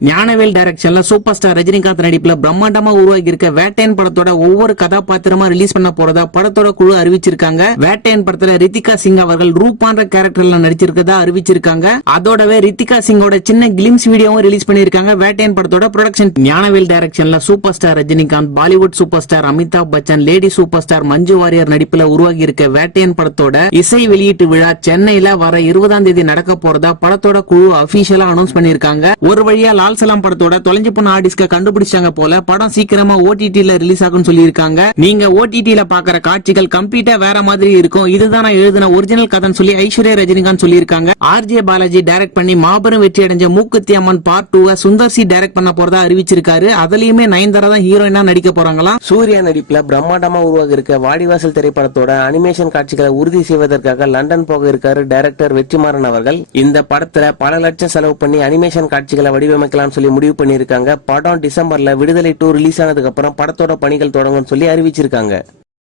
ஞானவேல் டைரக்ஷன்ல super star Rajinikanth நடிப்புல பிரம்மாண்டமா உருவாகி இருக்க வேட்டையன் படத்தோட ஒவ்வொரு கதாபாத்திரமா ரிலீஸ் பண்ண போறதா படத்தோட குழு அறிவிச்சிருக்காங்க. வேட்டையன் படத்துல ரித்திகா சிங் அவர்கள் ரூபான்ற கேரக்டர்ல நடிச்சிருக்கதா அறிவிச்சிருக்காங்க. அதோடவே ரித்திகா சிங்கோட சின்ன கிளிம்ஸ் வீடியோவும் ரிலீஸ் பண்ணிருக்காங்க வேட்டையன் படத்தோட ப்ரொடக்ஷன் ஞானவேல் டைரக்ஷன்ல superstar Rajinikanth Bollywood superstar Amitabh Bachchan lady superstar Manju Warrier நடிப்புல உருவாகி இருக்க வேட்டையன் படத்தோட இசை வெளியீட்டு விழா சென்னையில வர இருபதாம் தேதி நடக்க போறதா படத்தோட குழு அபிஷியலா அனௌன்ஸ் பண்ணிருக்காங்க ஒரு வழியா லால்சலாம் படத்தோட தொலைஞ்சு போன ஆர்டிஸ்க கண்டுபிடிச்சாங்க போல படம் சீக்கிரமா ஓடிடில ரிலீஸ் ஆகும்னு சொல்லியிருக்காங்க. நீங்க ஓடிடில பாக்குற காட்சிகள் கம்ப்ளீட்டா வேற மாதிரி இருக்கும். இதுதான் நான் எழுதின ஒரிஜினல் கதைன்னு சொல்லி ஐஸ்வர்யா ரஜினிகாந்த் சொல்லியிருக்காங்க. ஆர்ஜே பாலாஜி டைரக்ட் பண்ணி மாபெரும் வெற்றி அடைஞ்ச Mookuthi Amman part two Sundar C direct பண்ண போறதா அறிவிச்சிருக்காரு. அதுலயுமே நயன்தாரா தான் ஹீரோயினா நடிக்க போறாங்களாம். சூர்யா நடிப்புல பிரம்மாண்டமா உருவாக இருக்க வாடிவாசல் திரைப்படத்தோட அனிமேஷன் காட்சிகளை உறுதி செய்வதற்காக லண்டன் போக இருக்காரு டைரக்டர் வெற்றிமாறன் அவர்கள். இந்த படத்துல பல லட்சம் செலவு பண்ணி அனிமேஷன் காட்சிகளை வடிவமைக்க வடிவமைக்கலாம் சொல்லி முடிவு பண்ணிருக்காங்க படம் டிசம்பர்ல விடுதலை டூ ரிலீஸ் ஆனதுக்கு அப்புறம் படத்தோட பணிகள் தொடங்கும்னு சொல்லி அறிவிச்சிருக்காங்க.